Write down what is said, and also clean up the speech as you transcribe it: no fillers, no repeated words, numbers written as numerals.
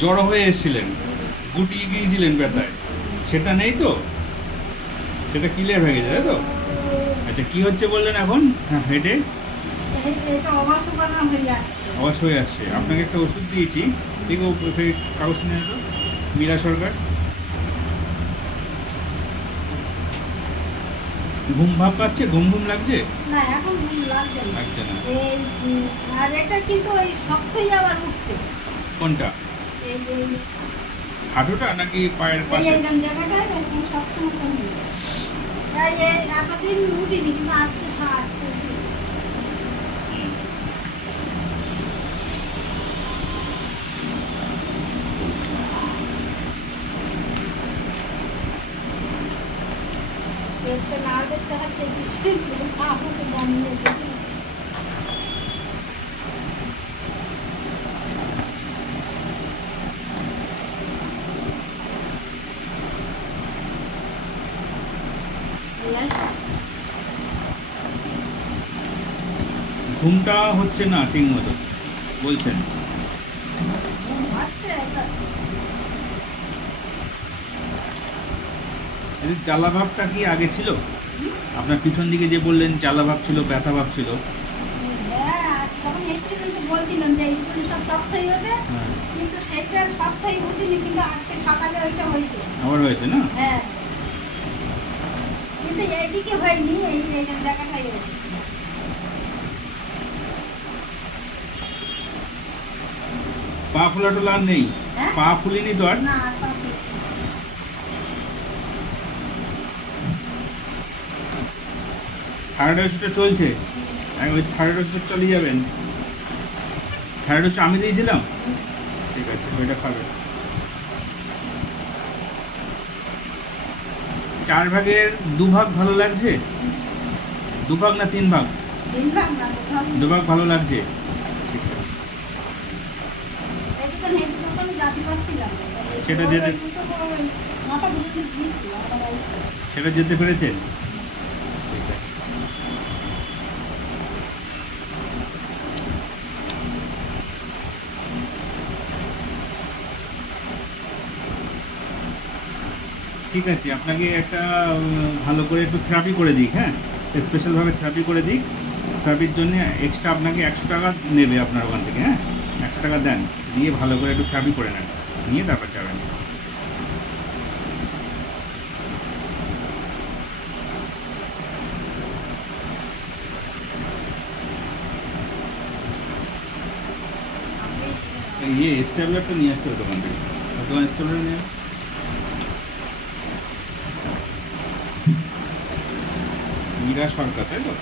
জড়ো হয়ে এসেছিলেন, গুটিয়ে গিয়েছিলেন ব্যথায়, সেটা নেই তো, সেটা ক্লিয়ার হয়ে গেছে তাই তো? আচ্ছা, কি হচ্ছে বললেন এখন? হ্যাঁ, হেডে অবশ হয়ে আসছে। আপনাকে একটা ওষুধ দিয়েছি, ঠিক আছে? কাগজ নিয়ে তো, মীরা সরকার। ঘুম ভাব পাচ্ছে, ঘুম ঘুম লাগছে? না, এখন ঘুম লাগছে না। আর এটা কিন্তু ওই শক্তই আবার উঠছে। কোনটা? এই যে হাঁটুটা নাকি পায়ের পাশে? এই জায়গাটা এরকম শক্ত মতন হয়ে যায়। তাই এতদিন উঠিনি, কিন্তু আজকে আজকে দেখতে না দেখতে হচ্ছে বিষয় ছিল, আমাকে জানিয়ে দেখি। ঘুমটা হচ্ছে না ঠিক মতো বলছেন? জ্বালা ভাবটা কি আগে ছিল? আপনার পিছন দিকে যে বললেন জ্বালা ভাব ছিল, ব্যথা ভাব ছিল। বলছিলাম যে এইগুলো সব সপ্তাহে ওঠে, কিন্তু সেইটা সপ্তাহে উঠিনি, কিন্তু আজকে সকালে ওইটা হয়েছে। আবার হয়েছে না? হ্যাঁ, কিন্তু এইদিকে হয়নি, এই জায়গাটাই হয়েছে। পা ফোলা টোলা আর নেই? হ্যাঁ? পা ফুলিনি তো আর? না, থার্ড ওষুধটা চলছে, ওই থার্ড ওষুধ চালিয়ে যাবেন। থার্ড ওষুধ আমি দিয়েছিলাম, ঠিক আছে, ওইটা খাবেন। 4 ভাগের 2 ভাগ ভালো লাগছে? 2 ভাগ না 3 ভাগ? 2 ভাগ ভালো লাগছে, ঠিক আছে। সেটা যেতে সেটা যেতে পেরেছেন? ঠিক আছে, ঠিক আছে। আপনাকে একটা ভালো করে একটু থেরাপি করে দিই, হ্যাঁ, স্পেশালভাবে থেরাপি করে দিই। থেরাপির জন্য এক্সট্রা আপনাকে 100 টাকা নেবে আপনার ওখান থেকে, হ্যাঁ, 100 টাকা দেন, দিয়ে ভালো করে একটু থেরাপি করে নেন, নিয়ে তারপর যাবেন। স্টেবলারটা নিয়ে আসতে হবে দোকান থেকে, দোকান স্টেবলার নিয়ে। মীরা সরকার, তাই তো?